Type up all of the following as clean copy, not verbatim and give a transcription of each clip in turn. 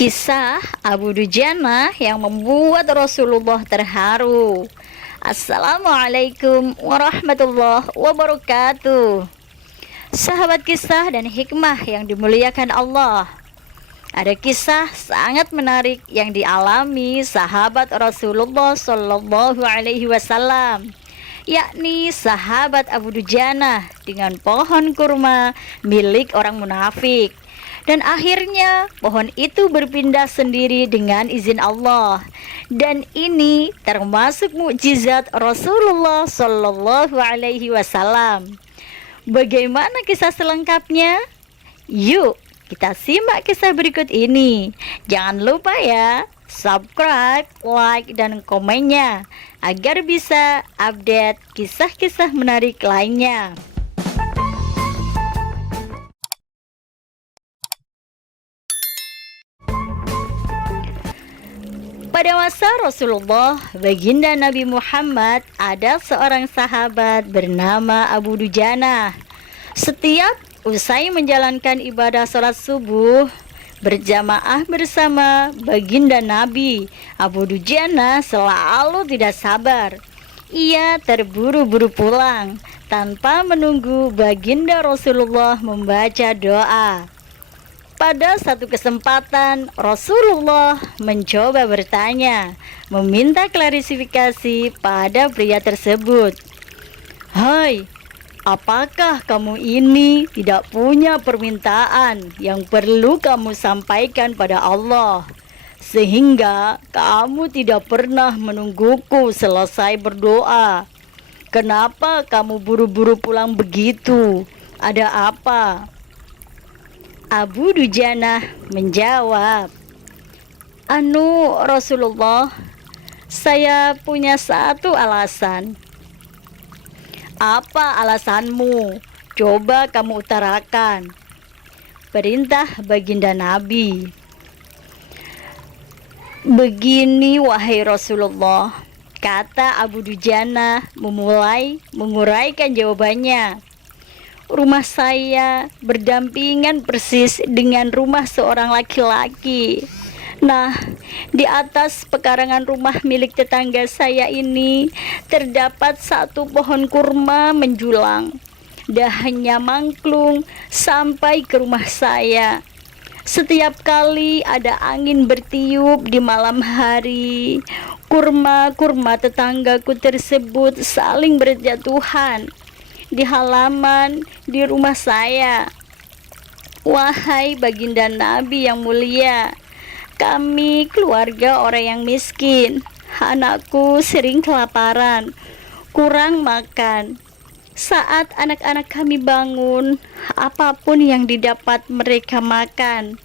Kisah Abu Dujana yang membuat Rasulullah terharu. Assalamualaikum warahmatullahi wabarakatuh. Sahabat kisah dan hikmah yang dimuliakan Allah, ada kisah sangat menarik yang dialami sahabat Rasulullah Shallallahu Alaihi Wasallam, yakni sahabat Abu Dujana dengan pohon kurma milik orang munafik. Dan akhirnya pohon itu berpindah sendiri dengan izin Allah. Dan ini termasuk mukjizat Rasulullah Shallallahu Alaihi Wasallam. Bagaimana kisah selengkapnya? Yuk kita simak kisah berikut ini. Jangan lupa ya, subscribe, like, dan komennya agar bisa update kisah-kisah menarik lainnya. Pada masa Rasulullah, baginda Nabi Muhammad, ada seorang sahabat bernama Abu Dujana. Setiap usai menjalankan ibadah sholat subuh berjamaah bersama baginda Nabi, Abu Dujana selalu tidak sabar. Ia terburu-buru pulang tanpa menunggu baginda Rasulullah membaca doa. Pada satu kesempatan, Rasulullah mencoba bertanya, meminta klarifikasi pada pria tersebut. "Hai, apakah kamu ini tidak punya permintaan yang perlu kamu sampaikan pada Allah, sehingga kamu tidak pernah menungguku selesai berdoa? Kenapa kamu buru-buru pulang begitu? Ada apa?" Abu Dujana menjawab, Rasulullah, saya punya satu alasan." "Apa alasanmu? Coba kamu utarakan," perintah baginda Nabi. "Begini wahai Rasulullah," kata Abu Dujana memulai menguraikan jawabannya. "Rumah saya berdampingan persis dengan rumah seorang laki-laki. Nah, di atas pekarangan rumah milik tetangga saya ini terdapat satu pohon kurma menjulang. Dahannya mangklung sampai ke rumah saya. Setiap kali ada angin bertiup di malam hari, kurma-kurma tetanggaku tersebut saling berjatuhan di halaman di rumah saya. Wahai baginda Nabi yang mulia, kami keluarga orang yang miskin. Anakku sering kelaparan, kurang makan. Saat anak-anak kami bangun, apapun yang didapat mereka makan.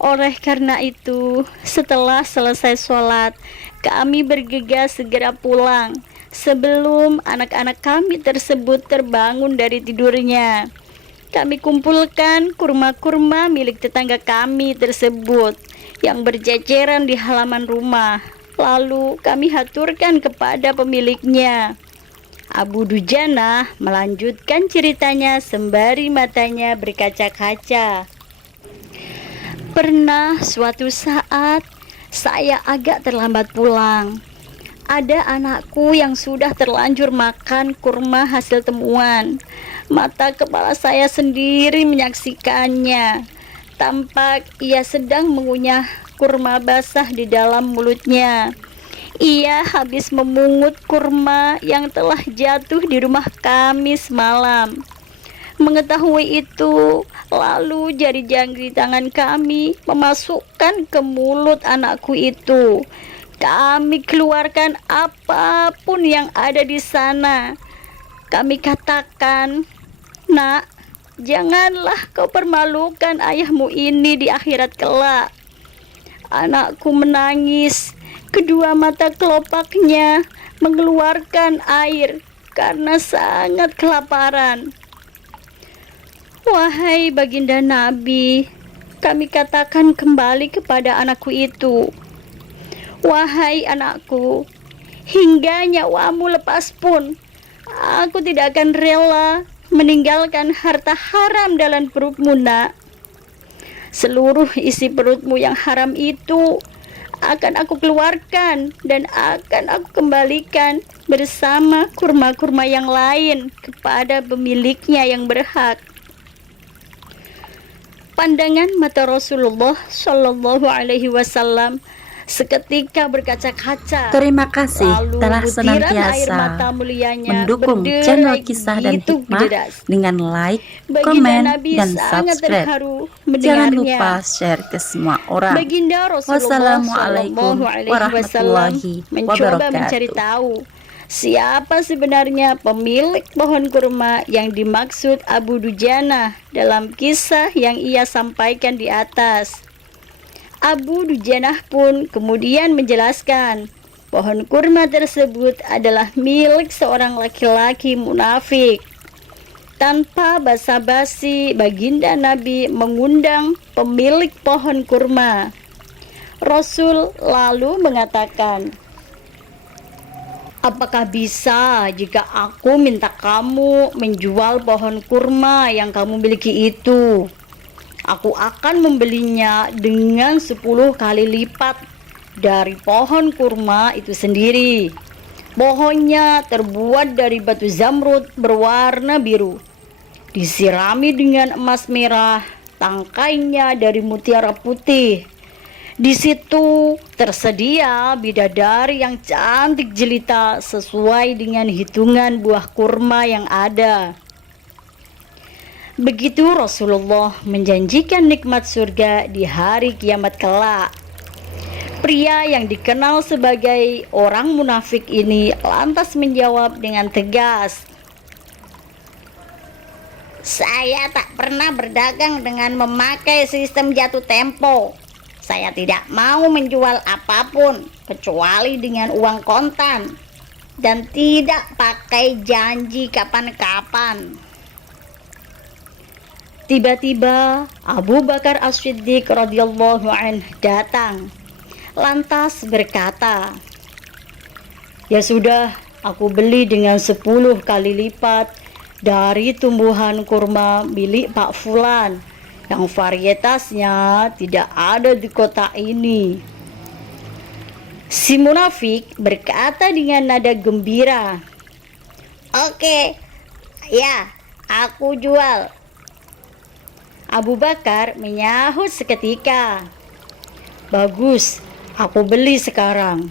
Oleh karena itu, setelah selesai sholat, kami bergegas segera pulang sebelum anak-anak kami tersebut terbangun dari tidurnya. Kami kumpulkan kurma-kurma milik tetangga kami tersebut yang berjeceran di halaman rumah. Lalu kami haturkan kepada pemiliknya." Abu Dujana melanjutkan ceritanya sembari matanya berkaca-kaca. "Pernah suatu saat saya agak terlambat pulang. Ada anakku yang sudah terlanjur makan kurma hasil temuan. Mata kepala saya sendiri menyaksikannya. Tampak ia sedang mengunyah kurma basah di dalam mulutnya. Ia habis memungut kurma yang telah jatuh di rumah kami semalam. Mengetahui itu, lalu jari-jari tangan kami memasukkan ke mulut anakku itu. Kami keluarkan apapun yang ada di sana. Kami katakan, 'Nak, janganlah kau permalukan ayahmu ini di akhirat kelak.' Anakku menangis. Kedua mata kelopaknya mengeluarkan air karena sangat kelaparan. Wahai baginda Nabi, kami katakan kembali kepada anakku itu, 'Wahai anakku, hingga nyawamu lepas pun, aku tidak akan rela meninggalkan harta haram dalam perutmu, nak.' Seluruh isi perutmu yang haram itu akan aku keluarkan dan akan aku kembalikan bersama kurma-kurma yang lain kepada pemiliknya yang berhak. Pandangan mata Rasulullah Shallallahu Alaihi Wasallam seketika berkaca-kaca. Terima kasih Lalu telah butiran air senantiasa mata mulianya mendukung berderai channel Kisah dan begitu Hikmah deras. dengan like, Baginda komen, Nabi dan sangat subscribe. terharu Jangan mendengarnya. lupa share ke semua orang. Baginda Rasulullah Wassalamualaikum Shallallahu Alaihi Wasallam warahmatullahi mencoba mencari wabarakatuh. tahu siapa sebenarnya pemilik pohon kurma yang dimaksud Abu Dujana dalam kisah yang ia sampaikan di atas. Abu Dujanah pun kemudian menjelaskan pohon kurma tersebut adalah milik seorang laki-laki munafik. Tanpa basa-basi, baginda Nabi mengundang pemilik pohon kurma. Rasul lalu mengatakan, "Apakah bisa jika aku minta kamu menjual pohon kurma yang kamu miliki itu? Aku akan membelinya dengan 10 kali lipat dari pohon kurma itu sendiri. Pohonnya terbuat dari batu zamrud berwarna biru, disirami dengan emas merah, tangkainya dari mutiara putih. Di situ tersedia bidadari yang cantik jelita sesuai dengan hitungan buah kurma yang ada." Begitu Rasulullah menjanjikan nikmat surga di hari kiamat kelak. Pria yang dikenal sebagai orang munafik ini lantas menjawab dengan tegas, "Saya tak pernah berdagang dengan memakai sistem jatuh tempo. Saya tidak mau menjual apapun kecuali dengan uang kontan dan tidak pakai janji kapan-kapan." Tiba-tiba Abu Bakar As-Siddiq radhiyallahu anhu datang, lantas berkata, "Ya sudah, aku beli dengan 10 kali lipat dari tumbuhan kurma milik Pak Fulan yang varietasnya tidak ada di kota ini." Si munafik berkata dengan nada gembira, "Oke, ya, aku jual." Abu Bakar menyahut seketika, "Bagus, aku beli sekarang."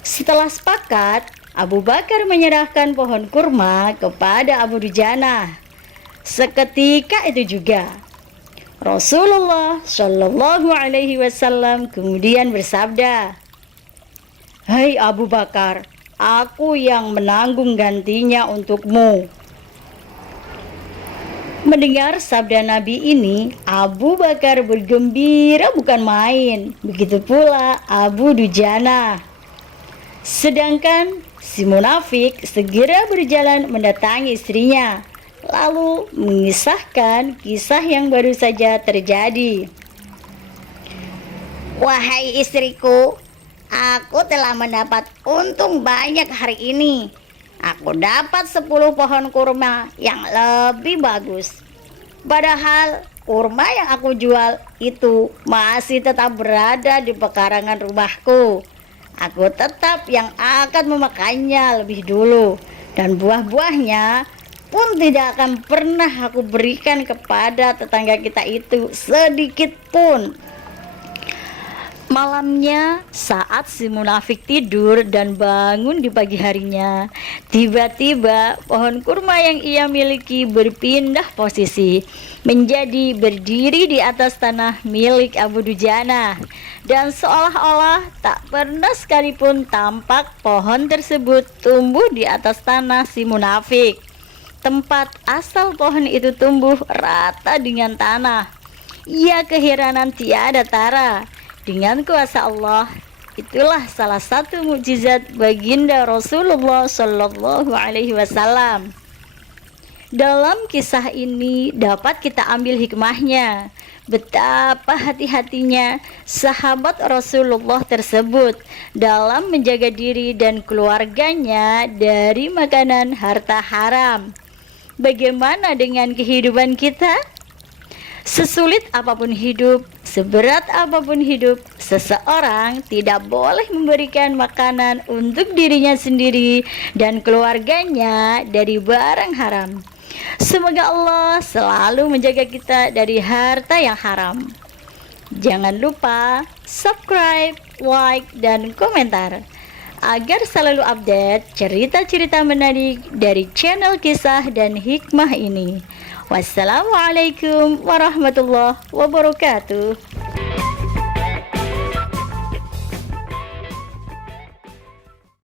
Setelah sepakat, Abu Bakar menyerahkan pohon kurma kepada Abu Dujana. Seketika itu juga Rasulullah Shallallahu Alaihi Wasallam kemudian bersabda, "Hai Abu Bakar, aku yang menanggung gantinya untukmu." Mendengar sabda Nabi ini, Abu Bakar bergembira bukan main. Begitu pula Abu Dujana. Sedangkan si munafik segera berjalan mendatangi istrinya, lalu mengisahkan kisah yang baru saja terjadi. "Wahai istriku, aku telah mendapat untung banyak hari ini. Aku dapat 10 pohon kurma yang lebih bagus. Padahal kurma yang aku jual itu masih tetap berada di pekarangan rumahku. Aku tetap yang akan memakannya lebih dulu, dan buah-buahnya pun tidak akan pernah aku berikan kepada tetangga kita itu sedikit pun." Malamnya, saat si munafik tidur dan bangun di pagi harinya, tiba-tiba pohon kurma yang ia miliki berpindah posisi menjadi berdiri di atas tanah milik Abu Dujana, dan seolah-olah tak pernah sekalipun tampak pohon tersebut tumbuh di atas tanah si munafik. Tempat asal pohon itu tumbuh rata dengan tanah. Ia keheranan tiada tara. Dengan kuasa Allah, itulah salah satu mukjizat baginda Rasulullah Shallallahu Alaihi Wasallam. Dalam kisah ini dapat kita ambil hikmahnya, betapa hati-hatinya sahabat Rasulullah tersebut dalam menjaga diri dan keluarganya dari makanan harta haram. Bagaimana dengan kehidupan kita? Sesulit apapun hidup, seberat apapun hidup, seseorang tidak boleh memberikan makanan untuk dirinya sendiri dan keluarganya dari barang haram. Semoga Allah selalu menjaga kita dari harta yang haram. Jangan lupa subscribe, like, dan komentar agar selalu update cerita-cerita menarik dari channel Kisah dan Hikmah ini. Wassalamualaikum warahmatullahi wabarakatuh.